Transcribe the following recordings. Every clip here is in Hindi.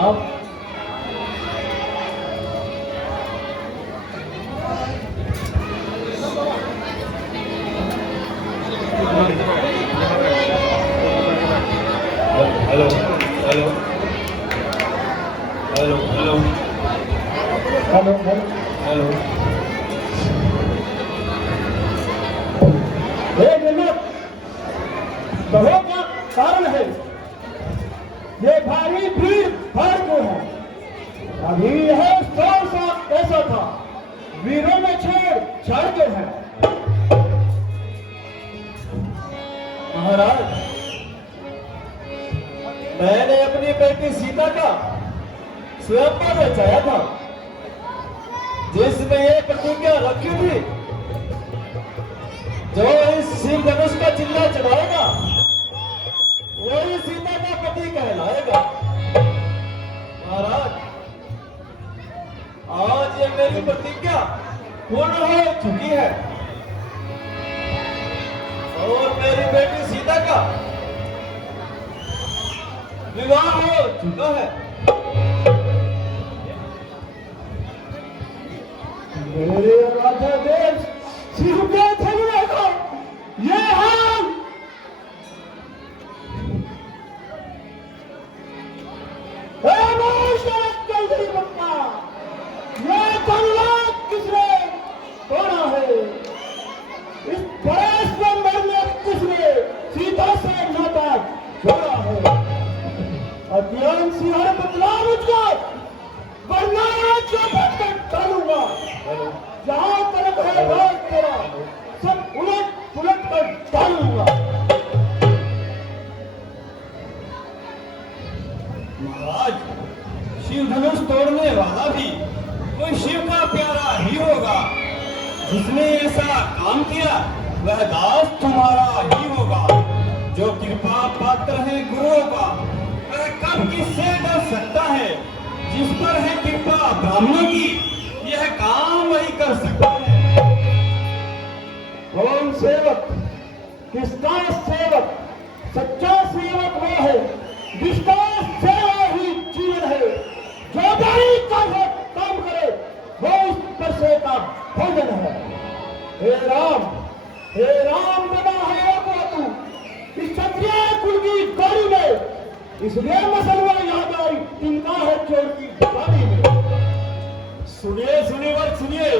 जनाब। Hello hello hello hello hello hello. कहो क्या कारण है? ये भारी भीड़ भाड़ क्यों है? अभी यह शोर सा कैसा था? वीरों में छेड़ छाड़ क्यों है? महाराज, मैंने अपनी बेटी सीता का स्वयं पर बचाया था, जिसमें ये प्रतिज्ञा रखी थी, जो इस शिव धनुष का चिन्ह चढ़ाएगा वही सीता का पति कहलाएगा। महाराज, आज ये मेरी प्रतिज्ञा पूर्ण हो चुकी है और मेरी बेटी सीता का विवाह हो चुका है। मेरे राजा देश शिव के झगड़े को ये हाल ये धनवाद किसने तोड़ा है? इस देश में मरने किसने सीता से नाता जोड़ा है? अध्ययन सिंह बदला मुझको वरना जो भटक डालूंगा। जहां तरफ है राज तेरा, सब उलट पुलट कर डालूंगा। महाराज, शिव धनुष तोड़ने वाला भी कोई शिव का प्यारा ही होगा। जिसने ऐसा काम किया वह दास तुम्हारा ही होगा। जो कृपा पात्र है गुरुओं का, वह कब किससे डर सकता है? जिस पर है कृपा ब्राह्मणों की, यह काम वही कर सकता है। कौन सेवक? किसका सेवक? सच्चा सेवक वो है जिसका सेवा ही जीवन है। जो बड़ी काम करे वो इस परसे का भोजन है। हे राम बना है वो तू इस क्षत्रिय कुल की गौरी में, इसलिए मसलवा याद आई इनका है चोर की गाड़ी में। सुनिए सुनिए बात सुनिए,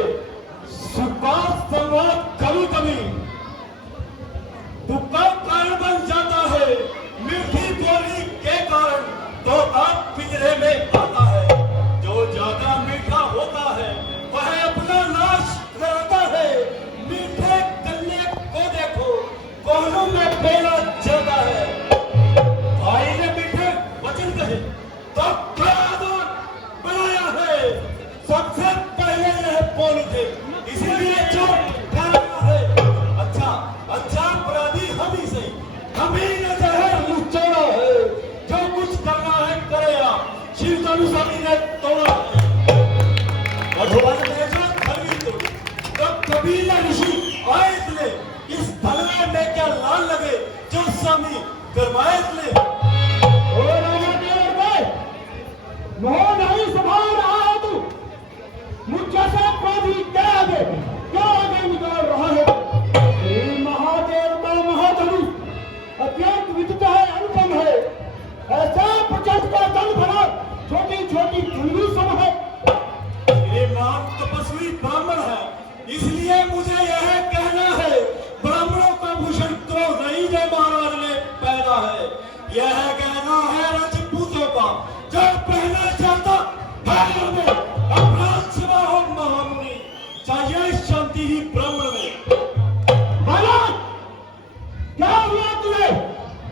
सुकात संवाद कभी कभी दुख का कारण बन जाता है। मीठी बोली के कारण तो आप पिंजरे में आता है। जो ज्यादा मीठा होता है वह अपना नाश करता है। मीठे गन्ने को देखो, कोहनों में बेला जाता है। भाई ने मीठे वचन कहे तो क्या आदर बनाया है। सबसे पहले यह बोल थे, इसीलिए जो कराया है। अच्छा अच्छा, अपराधी हम ही सही, हम ही ने जहर मुचोड़ा है। जो कुछ करना है करेगा, शिव धनुष हम ही ने तोड़ा है। भगवान ने जो धरती तोड़ी, तब कबीला ऋषि आए थे। इस धलवे में क्या लाल लगे जो स्वामी गरमाए थे। मोह नहीं संभाल रहा है तू? मुझ जैसे क्रोधी क्या आगे निकाल रहा है? महादेव का महाधनुष अत्यंत विचित्र है, अनुपम है। ऐसा प्रचंड का दल भरा छोटी छोटी चुंगी सब है। श्रीमान तपस्वी ब्राह्मण है, इसलिए मुझे यह कहना है, ब्राह्मणों का भूषण क्रोध नहीं जो महाराज ने पहना है। यह कहना है राजपूतों का, जो पहना चाहता भाइयों में अपराध सेवा हो महामुनि, चाहिए शांति ही ब्राह्मण में। क्या हुआ तुझे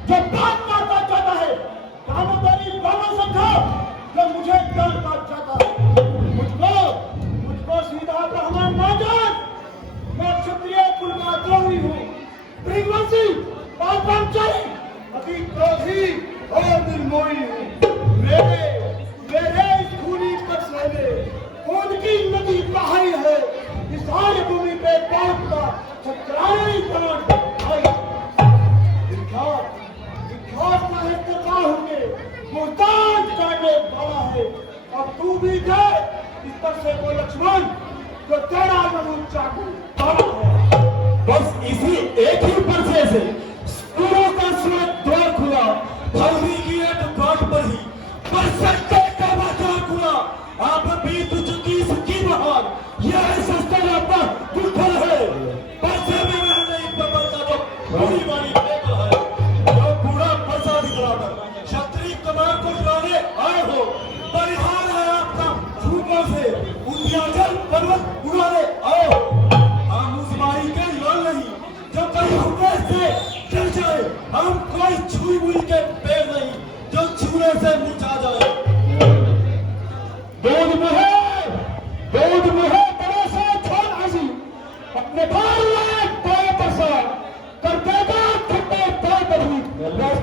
जो बात करना चाहता है? कामोदरी ब्राह्मण समझो जो मुझे जानना चाहता है। मुझको सीधा ब्राह्मण ना जान। मैं क्षत्रिय कुल का द्रोही हूँ, भृगवंशी, पापंचारी, अति क्रोधी और निर्मोही हूँ। मेरे इस खूनी कचरे में खून की नदी बहाई है। इस आर्य भूमि पे पाप का छत्राई प्राण आई। विख्यात साहित्यकार होंगे मुल्तान करने वाला तू भी देख इस पर से वो लक्ष्मण जो तेरा मनुष्य चाकू ताड़ा है। बस इसी एक ही पर्चे से स्कूलों का स्रोत द्वार खुला, हल्दी की एक घाट पर ही पर सत्य का बाजार खुला। आप बीत चुकी इसकी बहार, यह सस्ता पर दुखल है, पैसे में वह नहीं बदलता जो बूढ़ी वाली पेपर है। जो बूढ़ा पैसा दिखलाकर क्षत्रिय कमार को उड़ाने आए हो, परिहार है आपका फूकों से उद्याचल पर्वत उड़ाने आए हो। हम उस माई के लाल नहीं जो कहीं हुए से चल जाए, हम कोई छुई मुई के पेड़ नहीं जो छूने से मुरझा जाए। दूध मुहे बड़े से छोड़ हंसी अपने भार लाए तोय पैसा कर देगा ठंडे तोय बधी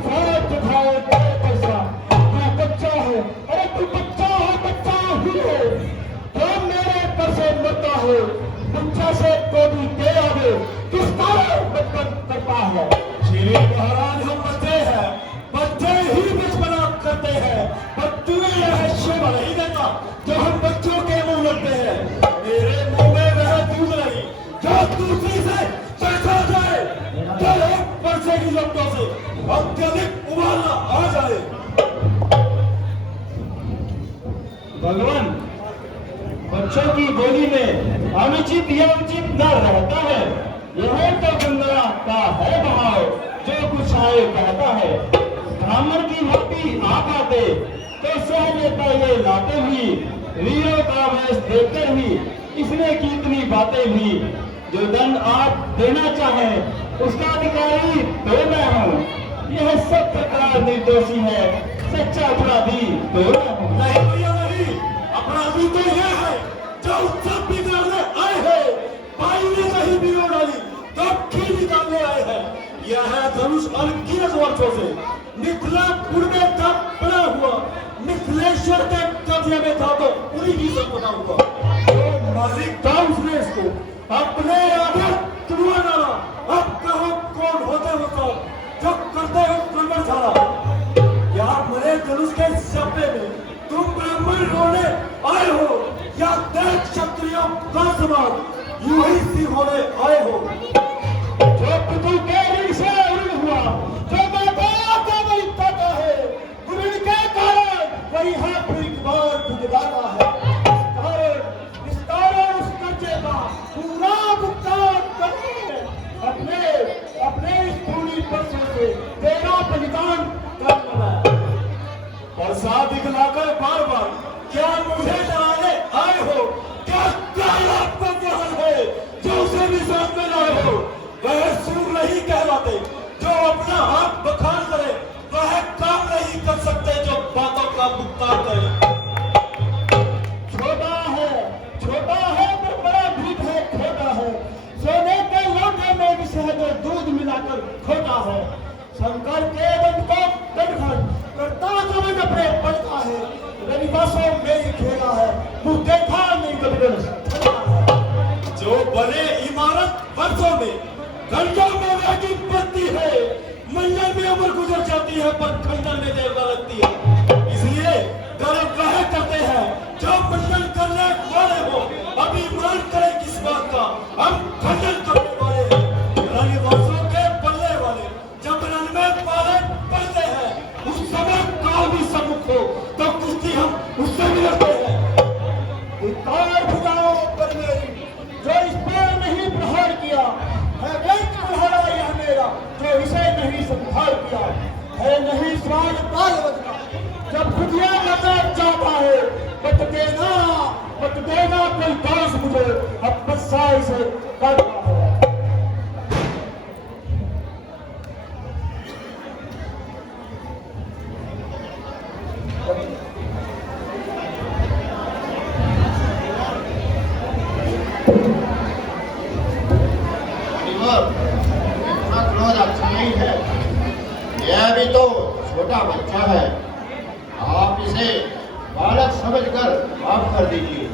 सारे दिखाए तोय पैसा। मैं बच्चा है, अरे तू बच्चा ही है, तो मेरे पर से मरता है, बच्चा से तो भी दे आगे किस तरह बचपन करता है। श्री महाराज हम बच्चे ही बचपना करते हैं, पर तुम्हें यह शोभा नहीं देता जो हम बच्चों के मुंह लगते हैं। मेरे मुंह में वह दूध नहीं जो दूसरी से चढ़ा जाए, जो एक परसे की लपटों से अत्यधिक उबालना आ जाए। भगवान बच्चों की बोली में अनुचित या उचित न रहता है। यह तो गंगा का है बहाव जो कुछ आए कहता है। ब्राह्मण की भक्ति आप आते तो सह लेता ये लाते भी, वीरों का वेश देखकर भी इसने की इतनी बातें भी। जो दंड आप देना चाहे उसका अधिकारी तो मैं हूँ, यह सब प्रकार निर्दोषी है, सच्चा अपराधी तो मैं हूँ। नहीं भैया नहीं, अपराधी तो यह है जो उत्सव बिगाड़ने आए हैं, भाई ने कहीं बिगड़ डाली तो खीर निकालने आए हैं। यह है धनुष अनगिनत वर्षों से मिथिलापुर में था बना हुआ, मिथिलेश्वर के कब्जे में था तो उन्हीं की संपदा हुआ। तो मालिक था उसने इसको अपने आगे तुड़वा डाला। अब कहो कौन होते हो तो जो करते हो कमर झाड़ा। या मरे धनुष के सपने में तुम ब्राह्मण रोने आए हो, या देश क्षत्रियों का समाज यूं ही सी होने आए हो। जो पितु के ऋण से ऋण हुआ, जो माता को बलिदाता है, ऋण के कारण वही हाथ एक बार गुजराता है। इस कारण उस कर्जे का पूरा भुगतान करके अपने इस पूरी पैसों से तेरा बलिदान करना है। प्रसाद दिखलाकर बार बार क्या मुझे डराने आए हो? क्या काल आपका जहर है जो उसे भी साथ में लाए हो? वह सूर नहीं कहलाते जो अपना हाथ बखान करे, वह काम नहीं कर सकते जो बातों का भुगतान करे। छोटा है पर बड़ा भूत है, खोटा है। सोने के लोटे में भी शहद और दूध मिलाकर खोटा है। शंकर के दंड को दंडखंड करता कमन अपने पड़ता है। रविवासों में खेला है, मुंह देखा नहीं कभी जो बने इमारत वर्षों में, घंटों में वह बनती है, मंजिल में उम्र गुजर जाती है पर खंडन में देर लगती है। इसलिए गर्व वह करते हैं जो मंडन करने वाले हो। अभिमान करे किस बात का, हम खंडन करने वाले हैं। रविवासों के पल्ले वाले जब रन में पाले पड़ते हैं, उस समय काल भी सम्मुख हो तो कुश्ती हम उससे भी लड़ते हैं। पर मेरी जो इस पर नहीं प्रहार किया है, व्यंग प्रहारा यह मेरा जो इसे नहीं संभाल किया है। नहीं स्वान काल बदला जब खुदिया नजर जाता है, बट देना कोई दास मुझे अब बसाई से करता है। क्रोध अच्छा नहीं है, यह भी तो छोटा बच्चा है, आप इसे बालक समझकर माफ कर दीजिए।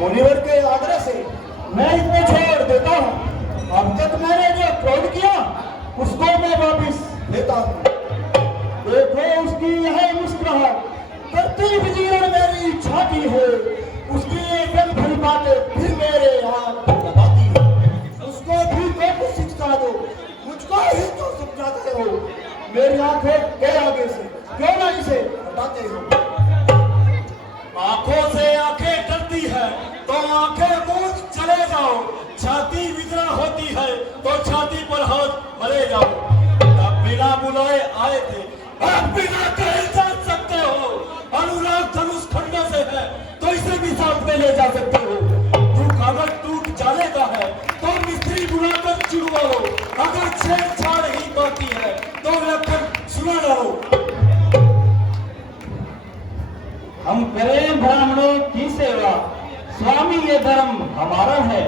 मुनिवर के आग्रह से मैं इसमें छोड़ देता हूँ। अब तक मैंने जो क्रोध किया उसको मैं वापिस लेता हूँ। देखो उसकी यह मुस्कुराहट करती भी जीवन मेरी लगती है तो आंखें मूंद चले जाओ, छाती विद्रा होती है तो छाती पर हाथ मरे जाओ। अब बिना बुलाए आए थे, अब बिना कहे जा सकते हो। अनुराग धनुष खंडों से है तो इसे भी साथ में ले जा सकते हो। दुख अगर टूट जाने का है तो मिस्त्री बुलाकर चिड़वाओ। अगर छेड़छाड़ ही बाकी है तो लखन सुना डालो। हम करें ब्राह्मणों की सेवा, स्वामी ये धर्म हमारा है।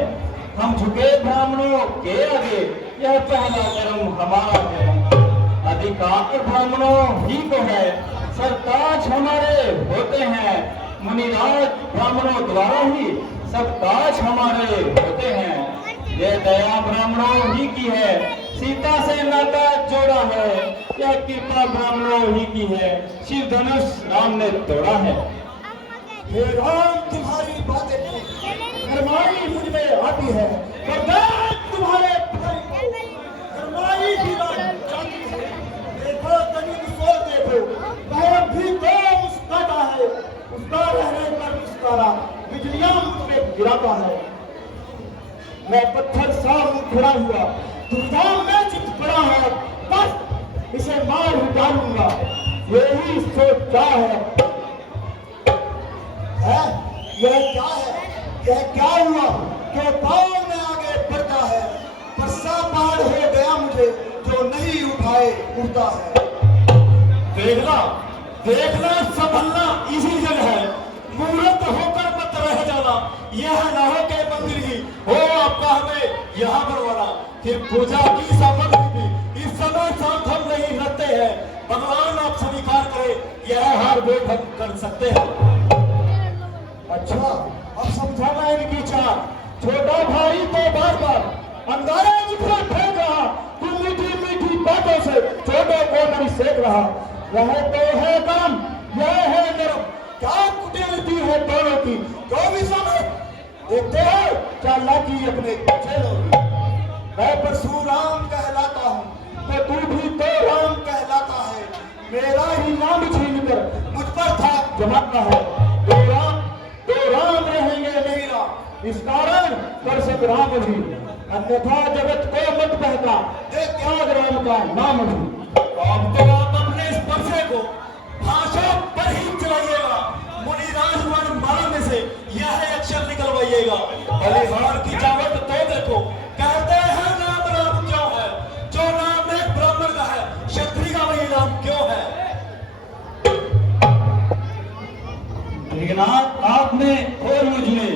हम झुके ब्राह्मणों के आगे, यह पहला धर्म हमारा है। अधिकार ब्राह्मणों ही को है, सरताज हमारे होते हैं। मुनिराज ब्राह्मणों द्वारा ही सब काज हमारे होते हैं। ये दया ब्राह्मणों ही की है, सीता से नाता जोड़ा है। यह कृपा ब्राह्मणों ही की है, शिव धनुष राम ने तोड़ा है। हे राम, तुम्हारी बातें गरमाई मुझ में आती है, पर तुम्हारे गरमाई की बात जाती है। देखो कभी को देखो, वह भी तो मुस्कुराता है, उसका रहने पर मुस्कुरा बिजलियां मुझ पे गिराता है। मैं पत्थर सा खड़ा हुआ, दुविधा में चित पड़ा है, बस इसे मार डालूंगा, यही सोचा है। यह क्या है? यह क्या हुआ कि पाँव में आगे बढ़ता है, बरसा पार हो गया मुझे जो नहीं उठाए उड़ता है। देखना देखना संभलना इसी जगह है, मूर्त होकर मत रह जाना। यह न हो के मंदिर ही हो आपका हमें यहाँ बनवाना। कि पूजा की सामग्री भी इस समय साथ हम नहीं रखते हैं। भगवान आप स्वीकार करें, यह हार भेंट हम कर सकते हैं। अच्छा, अब समझाना इनकी चाल। छोटा भाई तो बार बार अंगारे मुझ पर फेंक रहा, तुम मीठी मीठी बातों से छोटे को नहीं सेक रहा। वह तो है गरम, यह है गरम, क्या कुटिलती है दोनों की। जो भी समझ देखते हो चालाकी अपने चेलों की। मैं परशुराम कहलाता हूँ तो तू भी तो राम कहलाता है। मेरा ही नाम छीनकर मुझ पर था जमाता है। तो राम रहेंगे नहीं राम, इस कारण कर सक राम भी, अन्यथा जगत को मत कहता दे त्याग राम का नाम भी। अब तो आप अपने इस पर्चे को भाषा पर ही चलाइएगा। मुनिराज वन माला में से यह अक्षर निकलवाइएगा। बलिहार की जावट तो देखो, कहते हैं नाम राम क्यों है। जो नाम एक ब्राह्मण का है, क्षत्रिय का वही नाम क्यों है। लेकिन आपने और मुझ में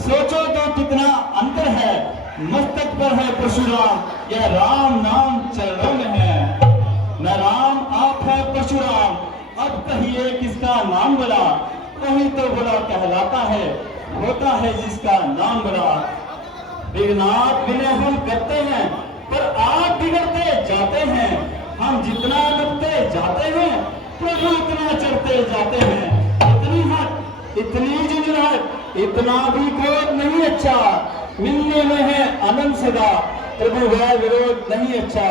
सोचो तो कितना अंतर है। मस्तक पर है परशुराम, यह राम नाम चरणों में है। न राम आप है परशुराम, अब कहिए किसका नाम बड़ा। वही तो बड़ा कहलाता है, होता है जिसका नाम बड़ा। विघ्नात विनय हम करते हैं, पर आप बिगड़ते जाते हैं। हम जितना डूबते जाते हैं, प्रभु उतना चढ़ते जाते हैं। इतनी हट, इतनी झुंझुनाहट, इतना भी क्रोध नहीं अच्छा। मिलने में है आनंद सदा, प्रभु है विरोध नहीं अच्छा।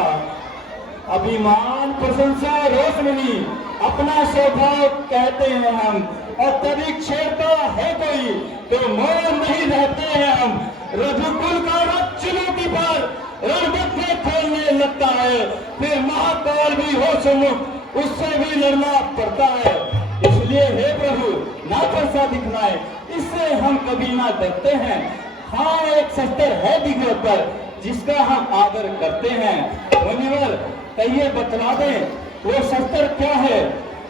अभिमान प्रशंसा रोष नहीं, अपना स्वभाव कहते हैं हम। और तभी छेड़ता है कोई तो मौन नहीं रहते हैं हम। रघुकुल का रथ चुनौती पर रणभूत में खोलने लगता है, फिर महाकाल भी हो सम्मुख, उससे भी लड़ना पड़ता है। इसलिए हे प्रभु ना परसा दिखलाए, इससे हम कभी ना डरते हैं। हाँ, एक शस्त्र है दिग्गज पर जिसका हम आदर करते हैं। मुनिवर कहिए बतला दें वो शस्त्र क्या है।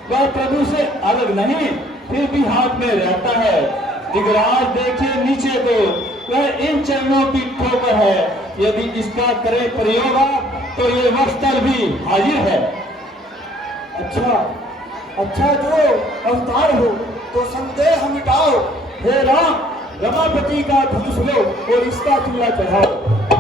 वह प्रभु से अलग नहीं, फिर भी हाथ में रहता है। दिगराज देखिए नीचे को, वह इन चरणों की ठोकर है। यदि इसका करे प्रयोग आप तो ये वस्त्र भी हाजिर है। अच्छा जो अवतार हो तो संदेह मिटाओ। हे राम, रमापति का धनुष लो और इसका चूल्हा चढ़ाओ।